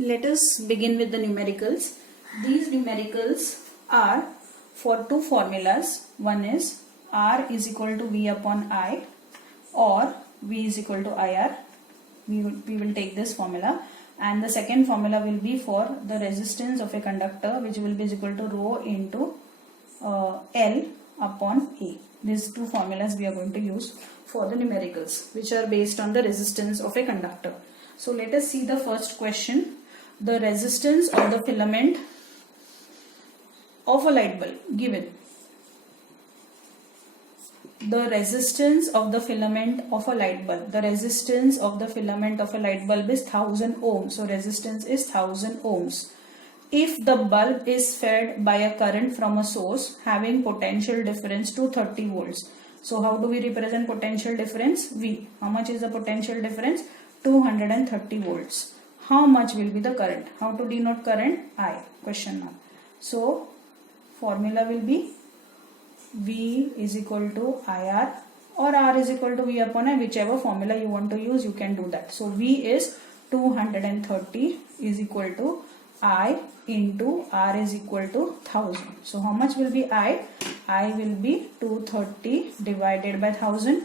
Let us begin with the numericals. These numericals are for two formulas. One is R is equal to V upon I or V is equal to IR. We will take this formula, and the second formula will be for the resistance of a conductor, which will be equal to rho into L upon A. These two formulas we are going to use for the numericals, which are based on the resistance of a conductor. So let us see the first question. The resistance of the filament of a light bulb given. The resistance of the filament of a light bulb. The resistance of the filament of a light bulb is 1000 ohms. So resistance is 1000 ohms. If the bulb is fed by a current from a source having potential difference to 30 volts. So how do we represent potential difference? V. How much is the potential difference? 230 volts. How much will be the current? How to denote current? I. Question mark. So formula will be V is equal to IR or R is equal to V upon I. Whichever formula you want to use, you can do that. So V is 230 is equal to I into R is equal to 1000. So how much will be I? I will be 230 divided by 1000.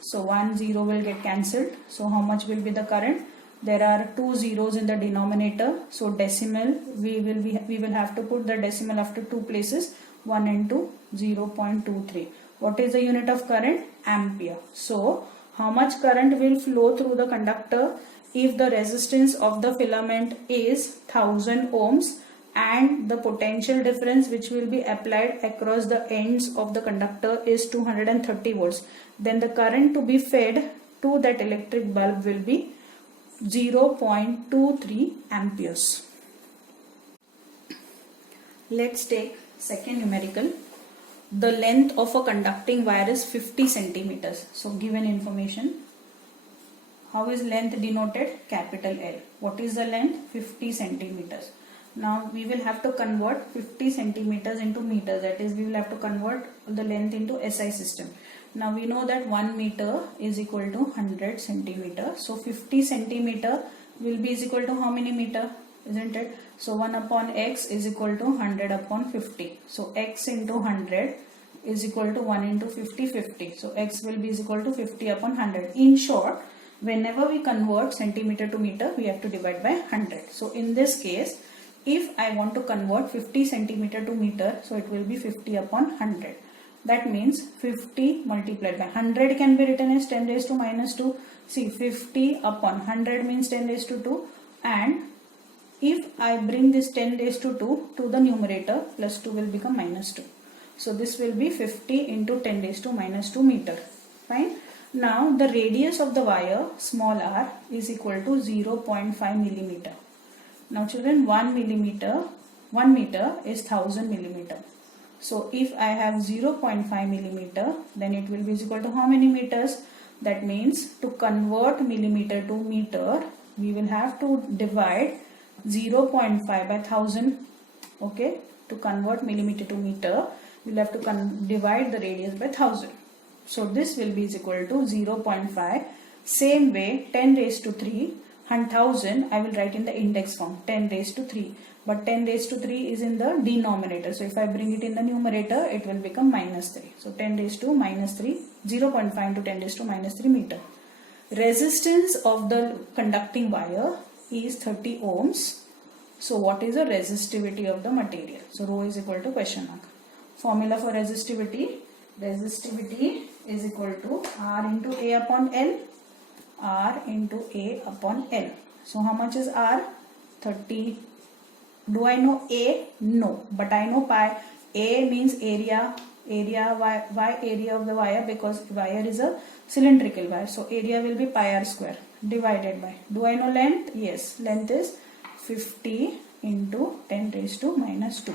So 1 0 will get cancelled. So how much will be the current? There are two zeros in the denominator. So decimal, we will have to put the decimal after two places. 1 into 0.23. What is the unit of current? Ampere. So how much current will flow through the conductor if the resistance of the filament is 1000 ohms and the potential difference which will be applied across the ends of the conductor is 230 volts? Then the current to be fed to that electric bulb will be 0.23 amperes. Let's take second numerical. The length of a conducting wire is 50 centimeters. So given information. How is length denoted? Capital L. What is the length? 50 centimeters. Now we will have to convert 50 centimeters into meters. That is, we will have to convert the length into SI system. Now we know that 1 meter is equal to 100 centimeter. So 50 centimeter will be is equal to how many meter? Isn't it? So 1 upon x is equal to 100 upon 50. So x into 100 is equal to 1 into 50, 50. So x will be is equal to 50 upon 100. In short, whenever we convert centimeter to meter, we have to divide by 100. So in this case, if I want to convert 50 centimeter to meter, so it will be 50 upon 100. That means 50 multiplied by 100 can be written as 10 raised to minus 2. See, 50 upon 100 means 10 raised to 2. And if I bring this 10 raised to 2 to the numerator, plus 2 will become minus 2. So this will be 50 into 10 raised to minus 2 meter. Fine. Now the radius of the wire, small r, is equal to 0.5 millimeter. Now children, 1 meter is 1000 millimeter. So if I have 0.5 millimeter, then it will be equal to how many meters? That means to convert millimeter to meter, we will have to divide 0.5 by 1000. Okay, to convert millimeter to meter, we will have to divide the radius by 1000. So this will be equal to 0.5. Same way, 10 raised to 3 and 1000 I will write in the index form, 10 raised to 3. But 10 raised to 3 is in the denominator. So if I bring it in the numerator, it will become minus 3. So 10 raised to minus 3, 0.5 into 10 raised to minus 3 meter. Resistance of the conducting wire is 30 ohms. So what is the resistivity of the material? So rho is equal to question mark. Formula for resistivity. Resistivity is equal to R into A upon L. R into A upon L. So how much is R? 30. Do I know A? No. But I know pi. A means area. Why area of the wire? Because wire is a cylindrical wire. So area will be pi r square divided by. Do I know length? Yes. Length is 50 into 10 raised to minus 2.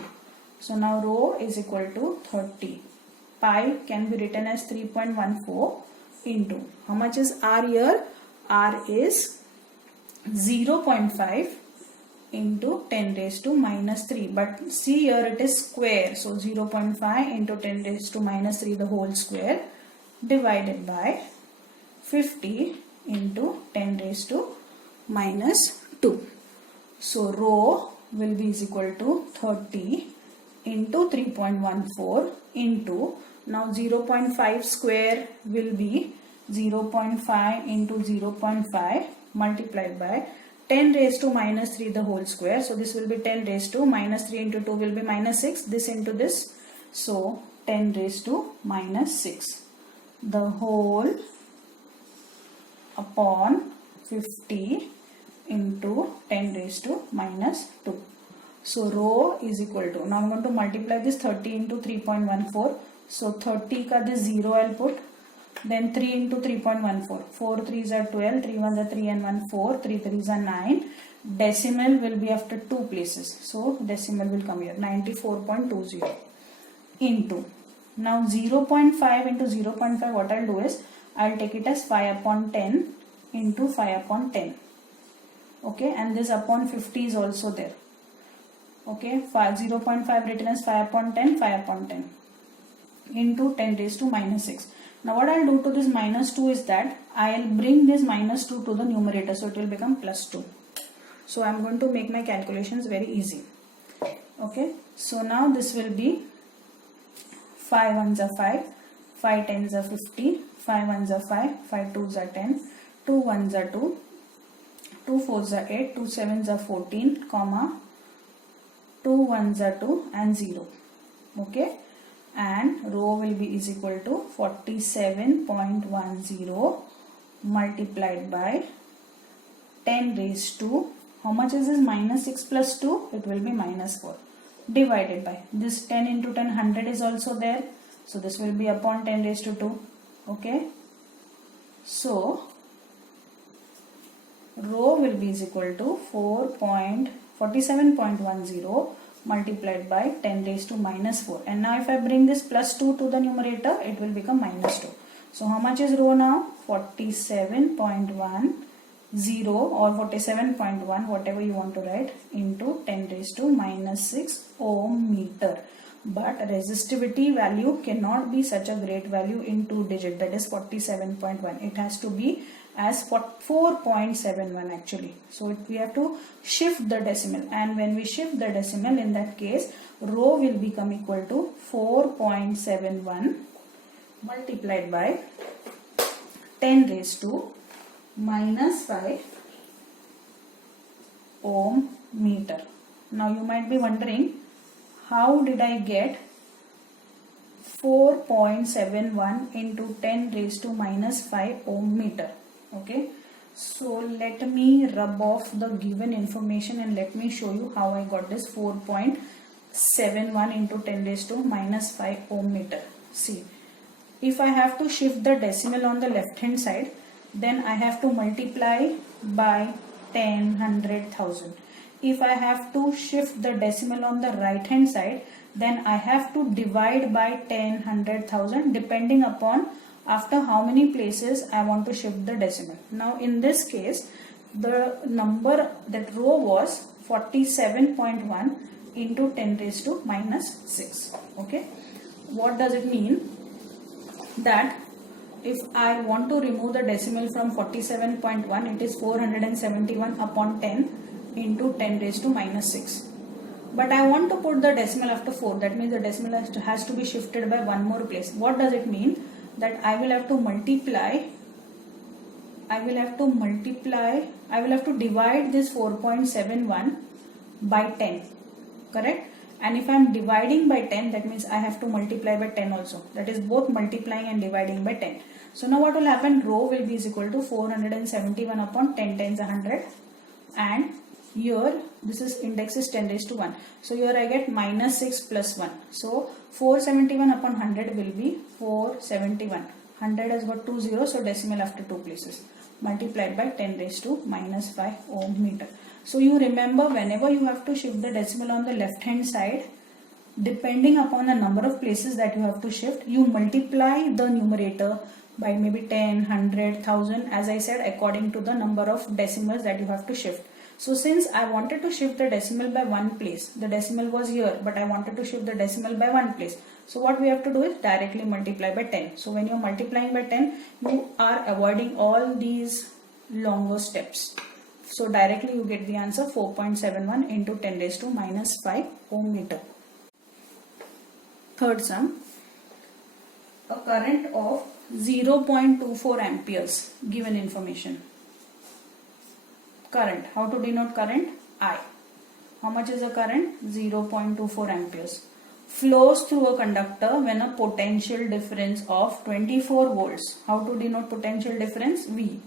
So now rho is equal to 30. Pi can be written as 3.14 into. How much is R here? R is 0.5 into 10 raised to minus 3. But see here it is square. So 0.5 into 10 raised to minus 3 the whole square divided by 50 into 10 raised to minus 2. So rho will be is equal to 30 into 3.14 into, now 0.5 square will be 0.5 into 0.5 multiplied by 10 raised to minus 3 the whole square. So this will be 10 raised to minus 3 into 2 will be minus 6, this into this. So 10 raised to minus 6 the whole upon 50 into 10 raised to minus 2. So rho is equal to, now I'm going to multiply this 30 into 3.14. So 30 ka this 0 I'll put, then 3 into 3.14, 4 3s are 12, 3 1s are 3 and 1 4, 3 3s are 9. Decimal will be after 2 places, so decimal will come here, 94.20 into, now 0.5 into 0.5, what I'll do is I'll take it as 5 upon 10 into 5 upon 10. Okay, and this upon 50 is also there. Okay, 0.5 written as 5 upon 10, 5 upon 10 into 10 raised to minus 6. Now what I'll do to this minus 2 is that I'll bring this minus 2 to the numerator, so it will become plus 2. So I'm going to make my calculations very easy. Okay, so now this will be 5 1s are 5, 5 10s are 50, 5 1s are 5, 5 2s are 10, 2 1s are 2, 2 4s are 8, 2 7s are 14, comma 2 1s are 2 and 0. Okay, and rho will be is equal to 47.10 multiplied by 10 raised to, how much is this, minus 6 plus 2, it will be minus 4, divided by this 10 into 10, 100 is also there, so this will be upon 10 raised to 2. Okay, so rho will be is equal to 47.10 multiplied by 10 raised to minus 4. And now if I bring this plus 2 to the numerator, it will become minus 2. So how much is rho now? 47.10 or 47.1, whatever you want to write, into 10 raised to minus 6 ohm meter. But resistivity value cannot be such a great value in 2 digit, that is 47.1. It has to be as 4.71 actually. So we have to shift the decimal, and when we shift the decimal, in that case rho will become equal to 4.71 multiplied by 10 raised to minus 5 ohm meter. Now you might be wondering, how did I get 4.71 into 10 raised to minus 5 ohm meter? Okay, so let me rub off the given information and let me show you how I got this 4.71 into 10 raised to minus 5 ohm meter. See, if I have to shift the decimal on the left hand side, then I have to multiply by 10, 100, 1000. If I have to shift the decimal on the right hand side, then I have to divide by 10, 100, 1000 depending upon after how many places I want to shift the decimal. Now in this case, the number, that rho was 47.1 into 10 raised to minus 6. Okay, what does it mean? That if I want to remove the decimal from 47.1, it is 471 upon 10 into 10 raised to minus 6. But I want to put the decimal after 4, that means the decimal has to be shifted by one more place. What does it mean? That I will have to divide this 4.71 by 10, correct? And if I am dividing by 10, that means I have to multiply by 10 also, that is both multiplying and dividing by 10. So now what will happen? Rho will be is equal to 471 upon 10 times 100, and here this is index is 10 raised to 1, so here I get minus 6 plus 1, so 471 upon 100 will be 471. 100 has got 2 zeros, so decimal after 2 places, multiplied by 10 raised to minus 5 ohm meter. So you remember, whenever you have to shift the decimal on the left hand side, depending upon the number of places that you have to shift, you multiply the numerator by maybe 10, 100, 1000, as I said, according to the number of decimals that you have to shift. So since I wanted to shift the decimal by one place, the decimal was here, but I wanted to shift the decimal by one place. So what we have to do is directly multiply by 10. So when you are multiplying by 10, you are avoiding all these longer steps. So directly you get the answer 4.71 into 10 raised to minus 5 ohm meter. Third sum, a current of 0.24 amperes, given information. Current, how to denote current? I. How much is the current? 0.24 amperes. Flows through a conductor when a potential difference of 24 volts. How to denote potential difference? V.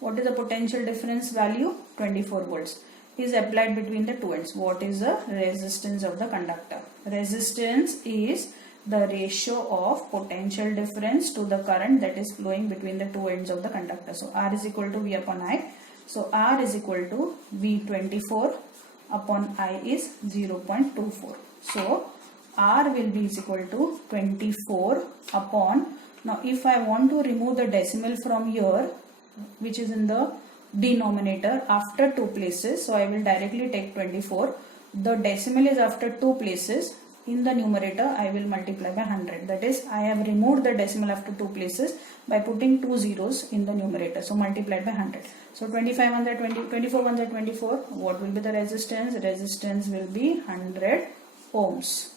What is the potential difference value? 24 volts. Is applied between the two ends. What is the resistance of the conductor? Resistance is the ratio of potential difference to the current that is flowing between the two ends of the conductor. So R is equal to V upon I. So R is equal to V24 upon I is 0.24. So R will be is equal to 24 upon. Now if I want to remove the decimal from here, which is in the denominator after two places, so I will directly take 24. The decimal is after two places. In the numerator I will multiply by 100. That is, I have removed the decimal after two places by putting two zeros in the numerator. So multiplied by 100. So 25 ones are 20, 24 ones are 24. What will be the resistance? Resistance will be 100 ohms.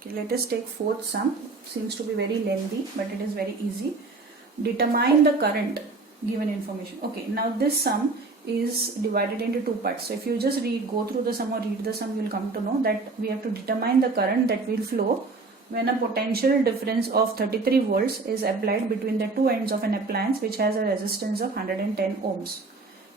Okay, let us take fourth sum. Seems to be very lengthy, but it is very easy. Determine the current, given information. Okay, now this sum is divided into two parts. So if you just go through the sum or read the sum, you will come to know that we have to determine the current that will flow when a potential difference of 33 volts is applied between the two ends of an appliance which has a resistance of 110 ohms.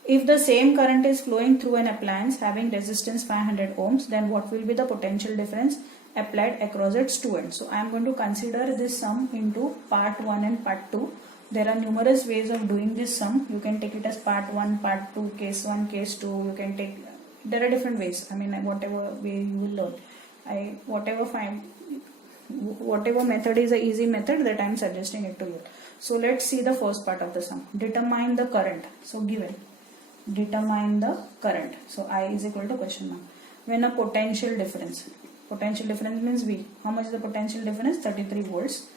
If the same current is flowing through an appliance having resistance 500 ohms, then what will be the potential difference applied across its two ends? So I am going to consider this sum into part 1 and part 2. There are numerous ways of doing this sum. You can take it as part 1, part 2, case 1, case 2. You can take, there are different ways. I mean, whatever way you will learn. Whatever method is an easy method, that I am suggesting it to you. So let's see the first part of the sum. Determine the current. So given, determine the current. So I is equal to question mark. When a potential difference means V. How much is the potential difference? 33 volts.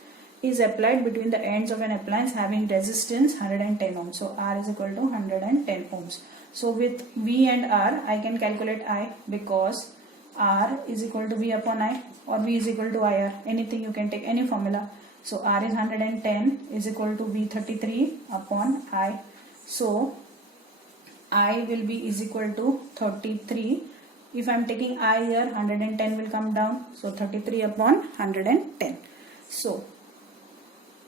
Is applied between the ends of an appliance having resistance 110 ohms. So R is equal to 110 ohms. So with V and R, I can calculate I, because R is equal to V upon I, or V is equal to IR. Anything, you can take any formula. So R is 110 is equal to V33 upon I. So I will be is equal to 33. If I am taking I here, 110 will come down. So 33 upon 110. So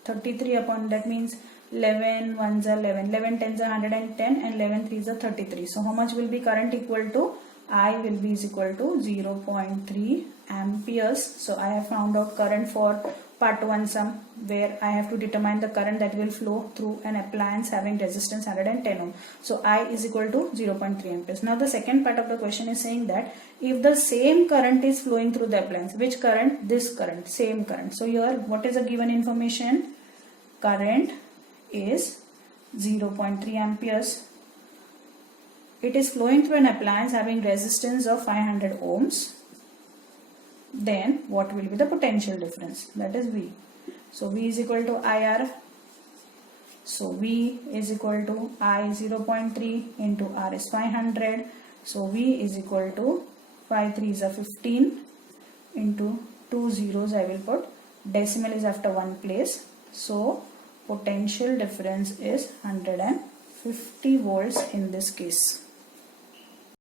33 upon, that means 11 ones are 11, 11 tens are 110, and 11 threes are 33. So how much will be current equal to? I will be is equal to 0.3 amperes. So I have found out current for part 1 sum, where I have to determine the current that will flow through an appliance having resistance 110 ohm. So I is equal to 0.3 amperes. Now the second part of the question is saying that if the same current is flowing through the appliance, which current? This current, same current. So here, what is the given information? Current is 0.3 amperes. It is flowing through an appliance having resistance of 500 ohms. Then what will be the potential difference? That is V. So V is equal to IR. So V is equal to I 0.3 into R is 500. So V is equal to 5 3s are 15 into 2 zeros I will put. Decimal is after one place. So potential difference is 150 volts in this case.